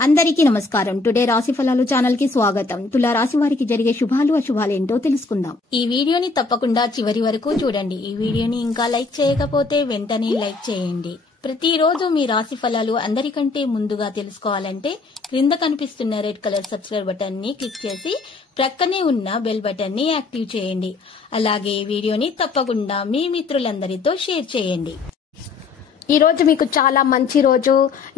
అందరికీ నమస్కారం. టుడే రాశి ఫలాలు ఛానల్ కి స్వాగతం. తులా రాశి వారికి జరిగే శుభాలు అశుభాలు ఏంటో తెలుసుకుందాం. ఈ వీడియోని తప్పకుండా చివరి వరకు చూడండి. ఈ వీడియోని ఇంకా లైక్ చేయకపోతే వెంటనే లైక్ చేయండి. ప్రతిరోజు మీ రాశి ఫలాలు అందరికంటే ముందుగా తెలుసుకోవాలంటే క్రింద కనిపిస్తున్న రెడ్ కలర్ సబ్స్క్రైబ్ బటన్ ని క్లిక్ చేసి ప్రక్కనే ఉన్న బెల్ బటన్ ని యాక్టివ్ చేయండి. అలాగే వీడియోని తప్పకుండా మీ మిత్రులందరితో షేర్ చేయండి. ఈ రోజు మీకు చాలా మంచి రోజు.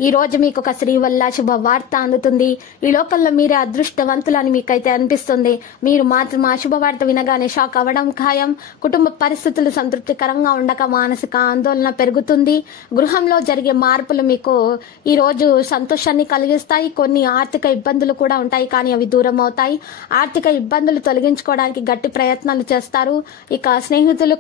ఈ రోజు మీకు ఒక స్త్రీ వల్ల శుభవార్త అందుతుంది. ఈ లోకంలో మీరే అదృష్టవంతులని మీకైతే అనిపిస్తుంది. మీరు మాత్రం ఆ శుభవార్త వినగానే షాక్ అవ్వడం ఖాయం. కుటుంబ పరిస్థితులు సంతృప్తికరంగా ఉండక మానసిక ఆందోళన పెరుగుతుంది. గృహంలో జరిగే మార్పులు మీకు ఈ రోజు సంతోషాన్ని కలిగిస్తాయి. కొన్ని ఆర్థిక ఇబ్బందులు కూడా ఉంటాయి, కానీ అవి దూరం అవుతాయి. ఆర్థిక ఇబ్బందులు తొలగించుకోవడానికి గట్టి ప్రయత్నాలు చేస్తారు. ఇక స్నేహితులు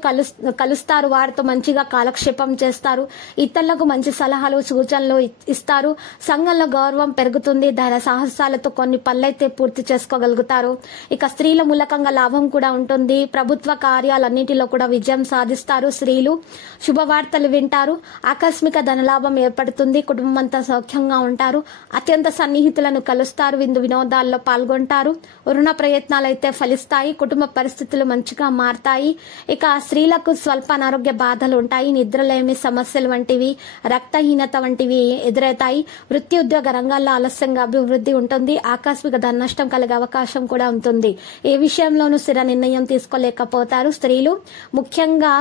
కలుస్తారు, వారితో మంచిగా కాలక్షేపం చేస్తారు. ఇతరులకు మంచి సలహాలు సూచనలు ఇస్తారు. సంఘంలో గౌరవం పెరుగుతుంది. ధైర్య సాహసాలతో కొన్ని పనులైతే పూర్తి చేసుకోగలుగుతారు. ఇక స్త్రీల మూలకంగా లాభం కూడా ఉంటుంది. ప్రభుత్వ కార్యాలన్నింటిలో కూడా విజయం సాధిస్తారు. స్త్రీలు శుభవార్తలు వింటారు. ఆకస్మిక ధనలాభం ఏర్పడుతుంది. కుటుంబం అంతా సౌఖ్యంగా ఉంటారు. అత్యంత సన్నిహితులను కలుస్తారు. విందు వినోదాల్లో పాల్గొంటారు. రుణ ప్రయత్నాలు అయితే ఫలిస్తాయి. కుటుంబ పరిస్థితులు మంచిగా మారతాయి. ఇక స్త్రీలకు స్వల్ప అనారోగ్య బాధలు ఉంటాయి. నిద్రలేమి సమస్యలు వంటివి, రక్తహీనత వంటివి ఎదురవుతాయి. వృత్తి ఉద్యోగ రంగాల్లో ఆలస్యంగా అభివృద్ధి ఉంటుంది. ఆకస్మిక ధన నష్టం కలిగే అవకాశం కూడా ఉంటుంది. ఏ విషయంలోనూ స్థిర నిర్ణయం తీసుకోలేకపోతారు. స్త్రీలు ముఖ్యంగా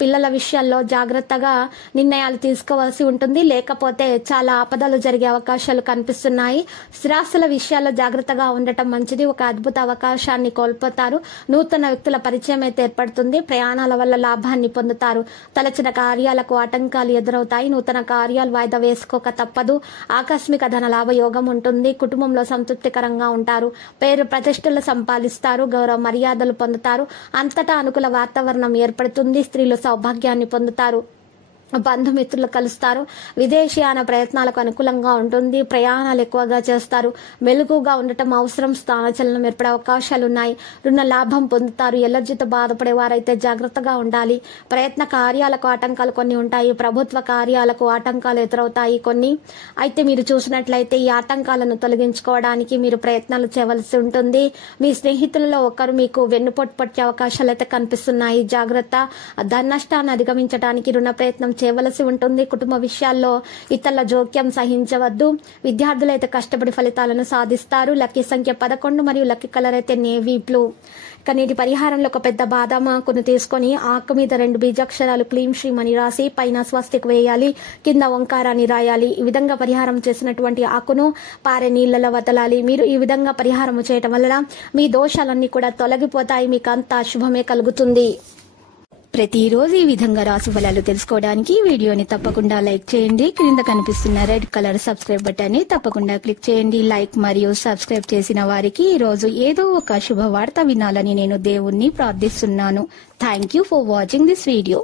పిల్లల విషయాల్లో జాగ్రత్తగా నిర్ణయాలు తీసుకోవాల్సి ఉంటుంది. లేకపోతే చాలా ఆపదలు జరిగే అవకాశాలు కనిపిస్తున్నాయి. స్థిరాస్తుల విషయాల్లో జాగ్రత్తగా ఉండటం మంచిది. ఒక అద్భుత అవకాశాన్ని కోల్పోతారు. నూతన వ్యక్తుల పరిచయం అయితే ఏర్పడుతుంది. ప్రయాణాల వల్ల లాభాన్ని పొందుతారు. తలచిన కార్యాలకు ఆటంకాలు ఎదురవుతాయి. నూతన కార్యాలు వాయిదా వేసుకోక తప్పదు. ఆకస్మిక ధన లాభ యోగం ఉంటుంది. కుటుంబంలో సంతృప్తికరంగా ఉంటారు. పేరు ప్రతిష్టలు సంపాదిస్తారు. గౌరవ మర్యాదలు పొందుతారు. అంతటా అనుకూల వాతావరణం ఏర్పడుతుంది. స్త్రీలు సౌభాగ్యాన్ని పొందుతారు. బంధుమిత్రులు కలుస్తారు. విదేశీయాన ప్రయత్నాలకు అనుకూలంగా ఉంటుంది. ప్రయాణాలు ఎక్కువగా చేస్తారు. మెలుగుగా ఉండటం అవసరం. స్థానచలనం ఏర్పడే అవకాశాలున్నాయి. రుణ లాభం పొందుతారు. ఎలర్జీతో బాధపడే వారైతే జాగ్రత్తగా ఉండాలి. ప్రయత్న కార్యాలకు ఆటంకాలు కొన్ని ఉంటాయి. ప్రభుత్వ కార్యాలకు ఆటంకాలు ఎదురవుతాయి కొన్ని. అయితే మీరు చూసినట్లయితే ఈ ఆటంకాలను తొలగించుకోవడానికి మీరు ప్రయత్నాలు చేయవలసి ఉంటుంది. మీ స్నేహితులలో ఒకరు మీకు వెన్నుపోటు పట్టే అవకాశాలు అయితే కనిపిస్తున్నాయి. జాగ్రత్త. ధన నష్టాన్ని అధిగమించడానికి రుణ ప్రయత్నం చేయవలసి ఉంటుంది. కుటుంబ విషయాల్లో ఇతరుల జోక్యం సహించవద్దు. విద్యార్థులైతే కష్టపడి ఫలితాలను సాధిస్తారు. లక్కీ సంఖ్య 11 మరియు లక్కీ కలర్ అయితే నేవీ బ్లూ. ఇక నేటి పరిహారంలో ఒక పెద్ద బాదాం ఆకును తీసుకొని ఆకు మీద 2 బీజాక్షరాలు క్లీం శ్రీం అని రాసి పైన స్వస్తిక్ వేయాలి, కింద ఓంకారాన్ని రాయాలి. ఈ విధంగా పరిహారం చేసినటువంటి ఆకును పారే నీళ్లలో వదలాలి. మీరు ఈ విధంగా పరిహారం చేయటం వల్ల మీ దోషాలన్నీ కూడా తొలగిపోతాయి. మీకు అంతా శుభమే కలుగుతుంది. ప్రతిరోజు ఈ విధంగా రాశి ఫలాలు తెలుసుకోవడానికి వీడియోని తప్పకుండా లైక్ చేయండి. క్రింద కనిపిస్తున్న రెడ్ కలర్ సబ్స్క్రైబ్ బటన్ ని తప్పకుండా క్లిక్ చేయండి. లైక్ మరియు సబ్స్క్రైబ్ చేసిన వారికి ఈ రోజు ఏదో ఒక శుభవార్త వినాలని నేను దేవుణ్ణి ప్రార్థిస్తున్నాను. Thank you for watching this video.